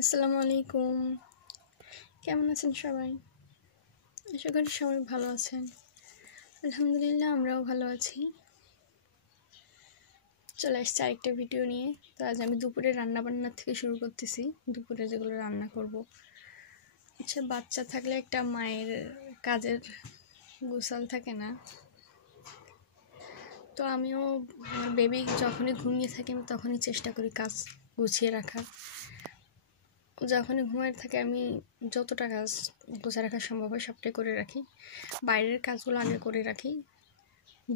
আসসালামু আলাইকুম। কেমন আছেন সবাই? আশা করি সবাই ভালো আছেন। আলহামদুলিল্লাহ আমরাও ভালো আছি। চলে আসছি আরেকটা ভিডিও নিয়ে। তো আজ আমি দুপুরে রান্নাবান্নার থেকে শুরু করতেছি। দুপুরে যেগুলো রান্না করব, আচ্ছা, বাচ্চা থাকলে একটা মায়ের কাজের গোছাল থাকে না। তো আমিও আমার বেবি যখনই ঘুমিয়ে থাকি আমি তখনই চেষ্টা করি কাজ গুছিয়ে রাখার। যখনই ঘুমায় থাকে আমি যতটা কাজ গোছা রাখা সম্ভব হয় সবটাই করে রাখি। বাইরের কাজগুলো আগে করে রাখি,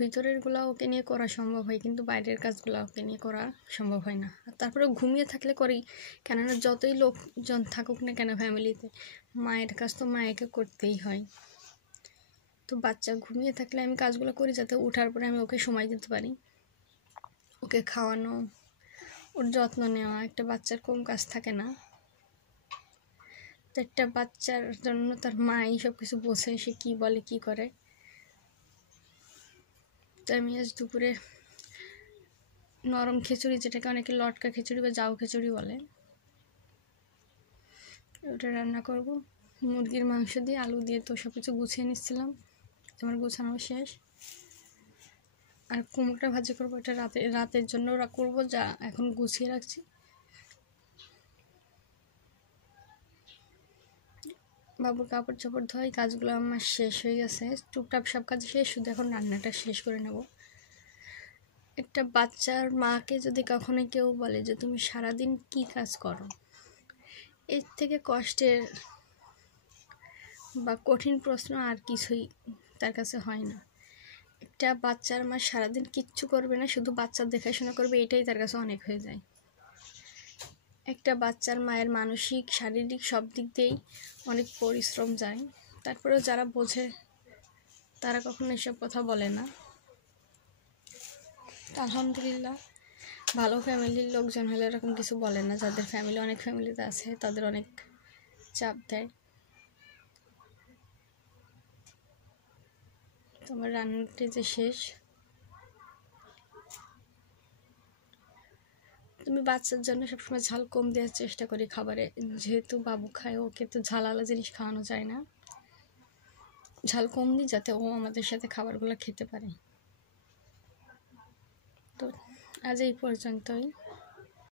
ভিতরেরগুলো ওকে নিয়ে করা সম্ভব হয়, কিন্তু বাইরের কাজগুলো ওকে নিয়ে করা সম্ভব হয় না। আর তারপরে ঘুমিয়ে থাকলে করি, কেননা যতই লোকজন থাকুক না কেন ফ্যামিলিতে, মায়ের কাজ তো মায়েকে করতেই হয়। তো বাচ্চা ঘুমিয়ে থাকলে আমি কাজগুলো করি যাতে ওঠার পরে আমি ওকে সময় দিতে পারি। ওকে খাওয়ানো, ওর যত্ন নেওয়া, একটা বাচ্চার কম কাজ থাকে না। তো একটা বাচ্চার জন্য তার মাই সব কিছু বোঝে, সে কী বলে কী করে। তো আমি আজ দুপুরে নরম খিচুড়ি, যেটাকে অনেকে লটকা খিচুড়ি বা জাউ খিচুড়ি বলে, ওটা রান্না করব। মুরগির মাংস দিয়ে আলু দিয়ে তো সব কিছু গুছিয়ে নিচ্ছিলাম, আমার গোছানো শেষ। আর কুমড়োটা ভাজি করবো, এটা রাতের জন্য ওরা করবো, যা এখন গুছিয়ে রাখছি। বাবুর কাপড় চাপড় ধোয়, কাজগুলো আমার শেষ হয়ে গেছে, টুকটাক সব কাজ শেষ, শুধু এখন রান্নাটা শেষ করে নেব। একটা বাচ্চার মাকে যদি কখনো কেউ বলে যে তুমি সারাদিন কি কাজ করো, এর থেকে কষ্টের বা কঠিন প্রশ্ন আর কিছুই তার কাছে হয় না। একটা বাচ্চার মা সারাদিন কিচ্ছু করবে না, শুধু বাচ্চার দেখাশোনা করবে, এটাই তার কাছে অনেক হয়ে যায়। একটা বাচ্চার মায়ের মানসিক শারীরিক সব দিক দিয়েই অনেক পরিশ্রম যায়। তারপরেও যারা বোঝে তারা কখনো এসব কথা বলে না। আলহামদুলিল্লাহ ভালো ফ্যামিলির লোকজন হলে এরকম কিছু বলে না। যাদের ফ্যামিলি অনেক ফ্যামিলিতে আছে তাদের অনেক চাপ দেয়। তোমার রান্নাটি যে শেষ, তুমি বাচ্চার জন্য সবসময় ঝাল কম দেওয়ার চেষ্টা করি খাবারে, যেহেতু বাবু খায়, ওকে তো ঝালালা জিনিস খাওয়ানো যায় না। ঝাল কম দিই যাতে ও আমাদের সাথে খাবারগুলো খেতে পারে। তো আজ এই পর্যন্তই।